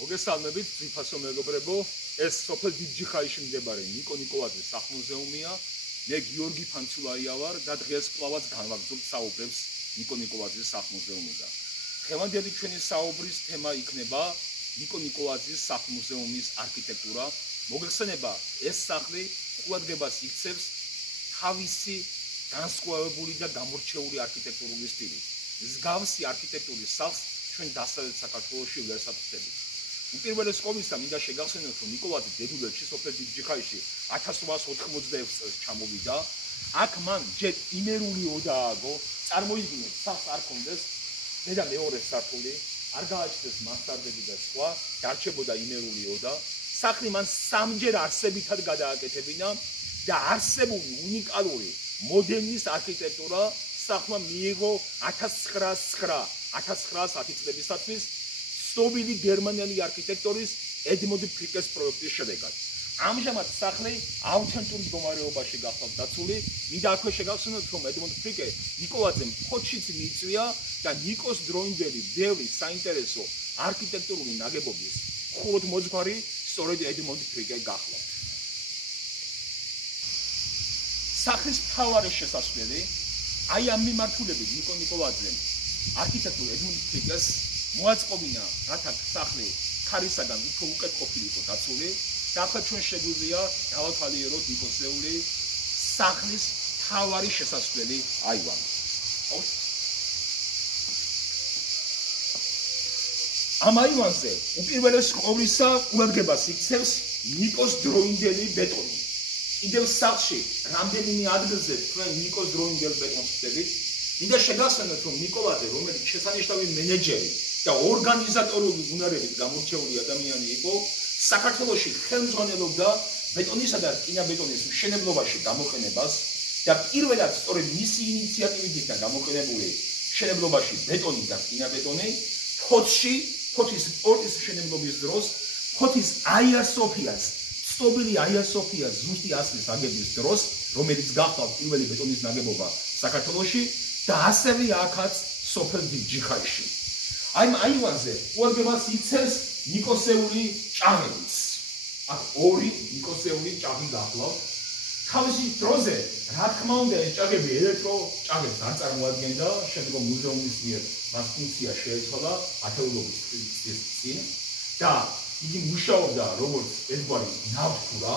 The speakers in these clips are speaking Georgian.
მოგესალმებით, ძვირფასო მეგობრებო, ეს სოფელ დიდჯიხაიში მდებარე ნიკო ნიკოლაძის სახლ-მუზეუმია. მე გიორგი ფანცულაია ვარ და დღეს კვლავაც განვაგრძობ საუბრებს ნიკო ნიკოლაძის სახლ-მუზეუმიდან. დღევანდელი ჩვენი საუბრის თემა იქნება ნიკო ნიკოლაძის სახლ-მუზეუმის არქიტექტურა. მოგეხსენება, ეს სახლი ყურადღებას იქცევს თავისი განსხვავებული და გამორჩეული არქიტექტურული სტილით. მსგავსი არქიტექტურის სახლს ჩვენ დასავლეთ საქართველოში ვერ საფრთხებით. უპირველეს ყოვლისა მინდა შეგახსენოთ, რომ ნიკოლაძე დედულეთში სოფელ დიდჯიხაიში 1886 წელს ჩამოვიდა. აქ მან ჯერ იმერული ოდა ააგო, წარმოიდგინეთ, სახლს არ ჰქონდეს ზედა მეორე სართული, არ გააჩნდეს მასტარდები და სხვა, დარჩებოდა იმერული ოდა. სახლი მან სამჯერ არსებითად გადააკეთებინა და არსებული უნიკალური მოდერნის არქიტექტურა სახლმა მიიღო 1910 წლებისათვის ცნობილი გერმანელი არქიტექტორის ედმუნდ ფრიკეს პროექტის შედეგად. ამჟამად სახლი აუთენტურ მდგომარეობაში გახლავთ დაცული. მინდა აქვე შეგახსენოთ, რომ ედმუნდ ფრიკე ნიკოლაძემ ფოთშიც მიიწვია და ნიკოს დროინდელი ბევრი საინტერესო არქიტექტურული ნაგებობის მხოლოდ მოძღვარი სწორედ ედმუნდ ფრიკე გახლავთ. სახლის მთავარი შესასვლელი აი ამ მიმართულებით ნიკო ნიკოლაძემ არქიტექტორ ედმუნდ ფრიკეს მოაწყობინა, რათა სახლი ქარისაგან უფრო უკეთ ყოფილიყო დაცული და ახლა ჩვენ შეგვიძლია დავათვალიეროთ ნიკოსეული სახლის მთავარი შესასვლელი აივანი. ამ აივანზე უპირველეს ყოვლისა ყურადღებას იქცევს ნიკოს დროინდელი ბეტონი. კიდევ სახლში რამდენიმე ადგილზე თქვენ ნიკოს დროინდელ ბეტონს ვხვდებით. მინდა შეგახსენოთ, რომ ნიკოლაძე, რომელიც შესანიშნავი მენეჯერი და ორგანიზატორული უნარებით გამორჩეული ადამიანი იყო, საქართველოში ხელმძღვანელობდა ბეტონისა და რკინაბეტონის მშენებლობაში გამოყენებას და პირველად სწორედ მისი ინიციატივით იქნა გამოყენებული მშენებლობაში ბეტონი და რკინაბეტონი. ფოთის პორტის მშენებლობის დროს, ფოთის აია სოფიას, ცნობილი აია სოფიას ზუსტი ასლის აგების დროს, რომელიც გახლავთ პირველი ბეტონის ნაგებობა საქართველოში და ასევე აქაც სოფელ დიდჯიხაიში. აი აივანზე ყურადღებას იქცევს ნიკოსეული ჭაღებიც. აქ ორი ნიკოსეული ჭაღი გახლავთ. თავისი დროზე, რა თქმა უნდა, ეს ჭაღები ელექტრო ჭაღებს არ წარმოადგენდა, შემდგომ მუზეუმის მიერ მას ფუნქცია შეეცვალა ათეულობის წინ და იგი მუშაობდა როგორც ერთგვარი ნავთქურა.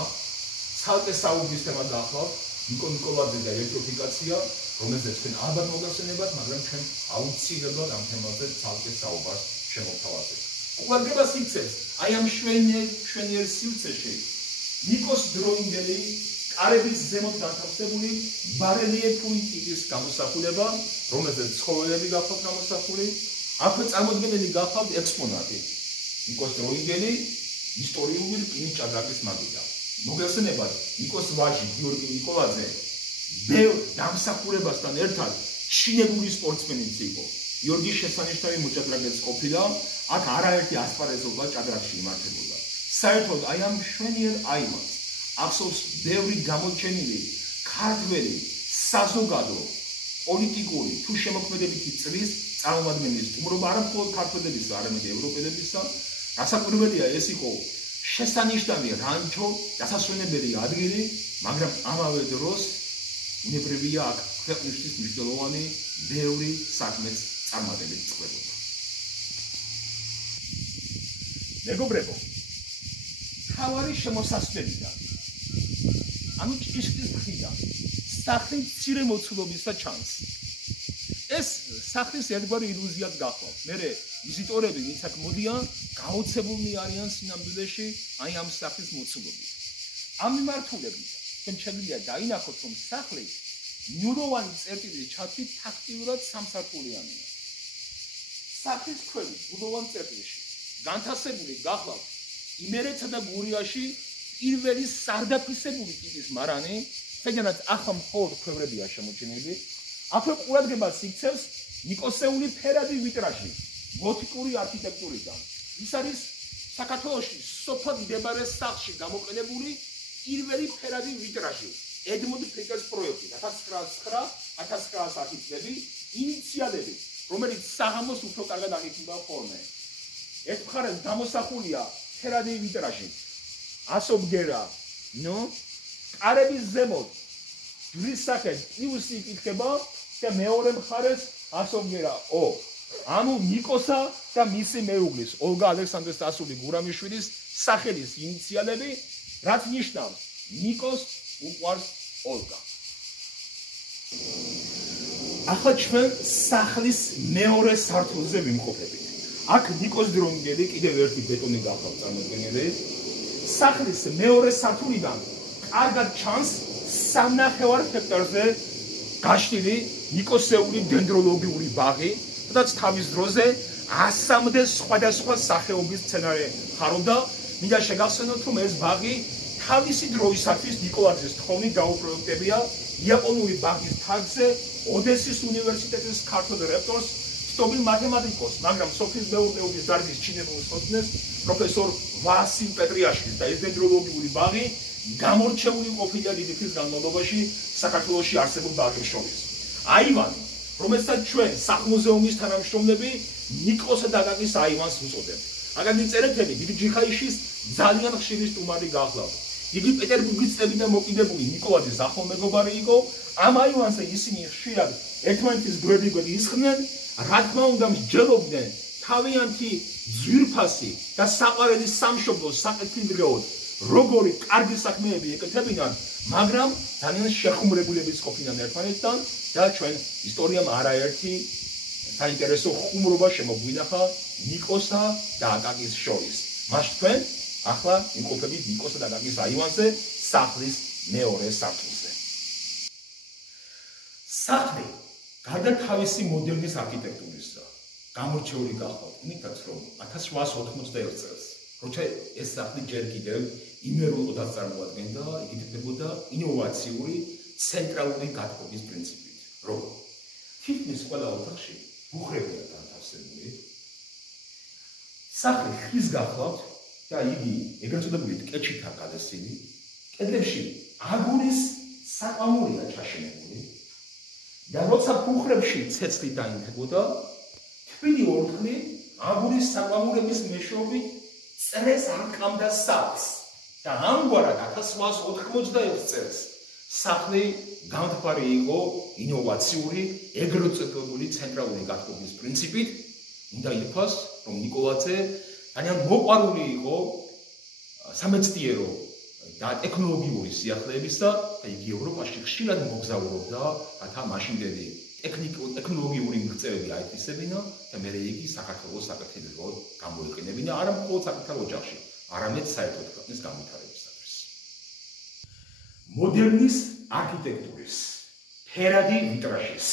ცალკე საუბრის თემა გახლავთ ნიკო ნიკოლაძე და ელექტროფიკაცია, რომელზეც თქვენ ალბათ მოგახსენებათ, მაგრამ ჩვენ აუცილებლად ამ თემაზე ცალკე საუბარს შემოვთავაზებთ. ყურადღებას იქცევს აი ამ შვენიერ სივრცეში ნიკოს დროინდელი კარების ზემოთ განთავსებული ბარელიეფური ტიპის გამოსახულება, რომელზეც ცხოველები გახლავთ გამოსახული. აქვე წარმოდგენილი გახლავთ ექსპონატი ნიკოს დროინდელი ისტორიული რკინის ჭადრაკის მაგიდა. მოგეხსენებათ, ნიკოს ვაჟი გიორგი ნიკოლაძე ბევრ დამსახურებასთან ერთად ჩინებული სპორტსმენიც იყო. გიორგი შესანიშნავი მოჭადრაკეც ყოფილა, აქ არაერთი ასპარეზობა ჭადრაკში იმართებოდა. საერთოდ აი ამ შვენიერ აივანს ახსოვს ბევრი გამოჩენილი ქართველი საზოგადო, პოლიტიკური თუ შემოქმედებითი წრის წარმომადგენლის სტუმრობა არა მხოლოდ ქართველებისა, არამედ ევროპელებისა. რასაკვირველია, ეს იყო შესანიშნავი რანჩო, დასასვენებელი ადგილი, მაგრამ ამავე დროს უნებრივია აქ ქვეყნისთვის მნიშვნელოვანი ბევრი საქმეც წარმატებით წყდებოდა. მეგობრებო, მთავარი შემოსასვლელიდან, ანუ ჭიშკრის მხრიდან, სახლი მცირე მოცულობისა ჩანს. ეს სახლის ერთგვარი ილუზიად გახლავთ. მერე ვიზიტორები, ვინც აქ მოდიან, გაოცებულნი არიან სინამდვილეში აი ამ სახლის მოცულობით. ამ მიმართულებით ჩვენ შეგვიძლია დაინახოთ, რომ სახლი ნიუროვანი წერტილის ჩათვლით ფაქტიურად სამსართულიანია. სახლის ქვევით ნიუროვან წერტილში განთავსებული გახლავთ იმერეთსა და გურიაში პირველი სარდაფისებული ტიპის მარანი, თედანაც ახლა მხოლოდ ქვევრებია შემორჩენილი. აქვე ყურადღებას იქცევს ნიკოსეული ფერადი ვიტრაჟი გოთიკური არქიტექტურიდან. ის არის საქართველოში სოფელ მდებარე სახლში გამოყენებული პირველი ფერადი ვიტრაჟი. ედმუნდ ფრიკეს პროექტი 1909-1910 წლები ინიციალები, რომელიც საღამოს უფრო კარგად აღიქმება ხოლმე. ერთ მხარეს გამოსახულია ფერადი ვიტრაჟი. ასობგერა, კარების ზემოთ ჯვრის სახით პლუსი იკითხება და მეორე მხარეს ასობგერა O. ანუ ნიკოსა და მისი მეუღლის ოლგა ალექსანდრეს ასული გურამიშვილის სახელის ინიციალები, რაც ნიშნავს ნიკოს უყვარს ოლგა. ახლა ჩვენ სახლის მეორე სართულზე ვიმყოფებით. აქ ნიკოს დროინდელი კიდევ ერთი ბეტონი გახავთ წარმოდგენილი. სახლის მეორე სართულიდან კარგად ჩანს 3.5 ჰექტარზე გაშლილი ნიკოსეული დენდროლოგიური ბაღი, სადაც თავის დროზე 100-მდე სხვადასხვა სახეობის მცენარე ხარობდა. მინდა შეგახსენოთ, რომ ეს ბაღი თავისი დროისათვის ნიკოლაძის თხოვნით დაუპროექტებია იაპონური ბაღის თარგზე ოდესის უნივერსიტეტის ქართველ რექტორს, ცნობილ მათემატიკოს, მაგრამ სოფლის მეურნეობის დარგის ჩინებულ სოცნეს პროფესორ ვასილ პეტრიაშვილს და ეს დენდროლოგიური ბაღი გამორჩეული ყოფილია დიდი ხნის განმავლობაში საქართველოში არსებულ ბაღებს შორის. აივანი, რომელსაც ჩვენ სახლ-მუზეუმის თანამშრომლები ნიკოს დაგაგის აივანს ვუწოდებთ. აგრეთვე წერეთელი დიდი ჯიხაიშის ძალიან ხშირი სტუმარი გახლავთ. იგი პეტერბურგის წლებიდან მოკიდებული ნიკოლაძის ახლო მეგობარი იყო. ამ აივანზე ისინი ხშირად ერთმანეთის გვერდიგვერდ ისხდნენ, რა თქმა უნდა მსჯელობდნენ თავიანთი ძვირფასი და საყვარელი სამშობლოს საკეთილდღეოდ როგორი კარგი საქმეები ეკეთებინან, მაგრამ ძალიან შეხუმრებულებიც ყოფილან ერთმანეთთან და ჩვენ ისტორიამ არაერთი საინტერესო ხუმრობა შემოგვინახა ნიკოსა და აკაკის შორის. მას თქვენ ახლა იმყოფებით ნიკოსა და აკაკის აივანზე, სახლის მეორე სართულზე. სახლი გარდა თავისი მოდერნის არქიტექტურისა გამორჩეული გახლავთ იმითაც, რომ 1891 წელს, როცა ეს სახლი ჯერ კიდევ იმერულად წარმოადგენდა, იგივებოდა ინოვაციური ცენტრალური გათბობის პრინციპით, რომ თითქმის ყველა ოთახში ბუხრებია განთავსებული. სახლი ხის გახლავთ და იგი ეგრეთ წოდებული ტკეჩითაა გადასილი, კედლებში აგურის საყვამურია ჩაშენებული და როცა ბუხრებში ცეცხლი დაინთებოდა, თბილი ორთქლი აგურის საყვამურების მეშვეობით წრეს აკამდა სახლს და ამგვარად 1891 წელს სახლი გამთბარი იყო ინოვაციური, ეგრეთ წოდებული ცენტრალური გათბობის პრინციპით. მინდა ითქვას, რომ ნიკოლაძე ძალიან მოყვარული იყო სამეცნიერო და ტექნოლოგიური სიახლეებისა და იგი ევროპაში ხშირად მოგზაურობდა, რათა მაშინდელი ტექნოლოგიური მიღწევები აითვისებინა და მერე იგი საქართველოს საკეთილდღეოდ გამოიყენებინა არა მხოლოდ საკუთარ ოჯახში, არამედ საერთოდ ქვეყნის განვითარებისათვის. მოდერნის არქიტექტურის, ფერადი ვიტრაჟის,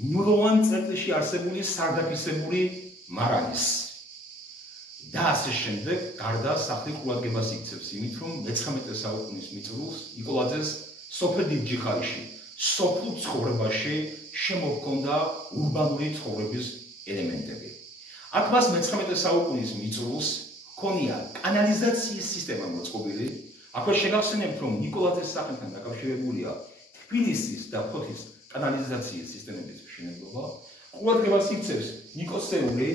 ნულოვან წერტილში არსებული სარდაფისებური მარანის და ასე შემდეგ, გარდა სახლის ყურადღებას იქცევს იმით, რომ 19 საუკუნის მიწურულს ნიკოლაძეს სოფელ დიდ ჯიხაიში, სოფლურ ცხოვრებაში შემოჰქონდა ურბანული ცხოვრების ელემენტები. აქ მას 19 საუკუნის მიწურულს ჰქონია კანალიზაციის სისტემა მოწყობილი. აქვე შეგახსენებთ, რომ ნიკოლაძეს სახელთან დაკავშირებულია თბილისის და ფოთის კანალიზაციის სისტემების მშენებლობა. ყურადღებას იქცევს ნიკოსეული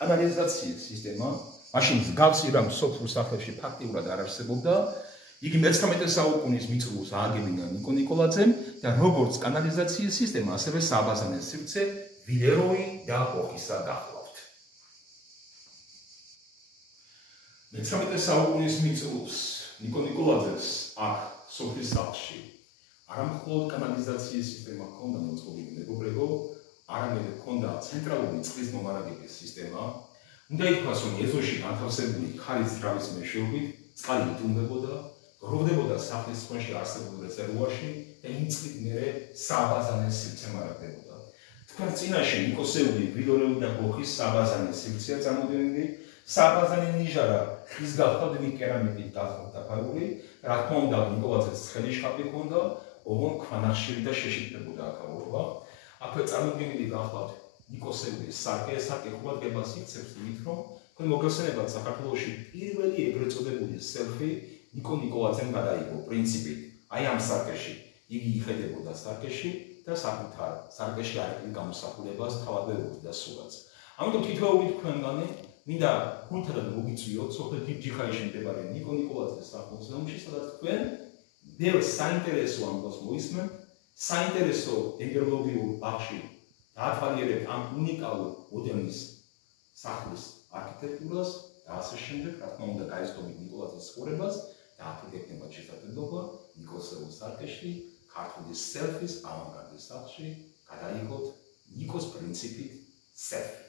კანალიზაციის სისტემა. მაშინ მსგავსი რამ სოფლურ სახლებში ფაქტიურად არ არსებობდა. იგი 19 საუკუნის მიწურულს ააგებინა ნიკო ნიკოლაძემ და როგორც კანალიზაციის სისტემა, ასევე საბაზანე სივრცე ვილეროი და ოხისა გახლავთ. 19 საუკუნის მიწურულს ნიკო ნიკოლაძეს აქ სოფლის სახლში არა მხოლოდ კანალიზაციის სისტემა ჰქონდა მოწყობილი მეგობრებო, არამედ ჰქონდა ცენტრალური წყლის მომარაგების სისტემა. უნდა ითქვას, რომ ეზოში განთავსებული ქარის ძრავის მეშვეობით წყალი იტუნდებოდა, გროვდებოდა სახლის სხვაში არსებულ რეზერვუარში და იმ წყლით მერე საბაზანე სივრცე მარაგდებოდა. თქვენ წინაშე ნიკოსეული ვილეროი და ოხის საბაზანე სივრცეა წარმოდგენილი. საბაზანე ნიჟარა ხის გახლავთ კერამიკით გახლავთ დაფარული. რა თქმა უნდა, ნიკოლაძეს ცხელი შხაპი ჰქონდა, ოღონდ ქვანახშირი და შეშიფრებოდა აქაურობა. აქვე წარმოდგენილი გახლავთ ნიკოსეული სარკე ყურადღებას იქცევს იმით, რომ თქვენ მოგეხსენებათ საქართველოში პირველი ეგრეთ წოდებული სელფი ნიკო ნიკოლაძემ გადაიღო პრინციპით. აი ამ სარკეში იგი იხედებოდა სარკეში და საკუთარ სარკეში არეკილი გამოსახულებას თავად ვეუბნებდა სულაც. ამიტომ თითოეული თქვენგანი მინდა გულთადად მოგიწვიოთ სოფელ ჯიხაიში მდებარე ნიკო ნიკოლაძის სახელმწიფოში, სადაც თქვენ ბევრ საინტერესო ამბავს მოისმენთ, საინტერესო დენდროლოგიურ ბაღში დაათვალიერებთ ამ უნიკალურ მოდერნის სახლის არქიტექტურას და ასე შემდეგ, რა თქმა უნდა, გაიცნობთ ნიკოლაძის ცხოვრებას და აქეთ ექნება შესაძლებლობა ნიკოსეულ სარკეში, ქართული სელფის ავანგარდის სახლში გადაიღოთ ნიკოს პრინციპით სელფი.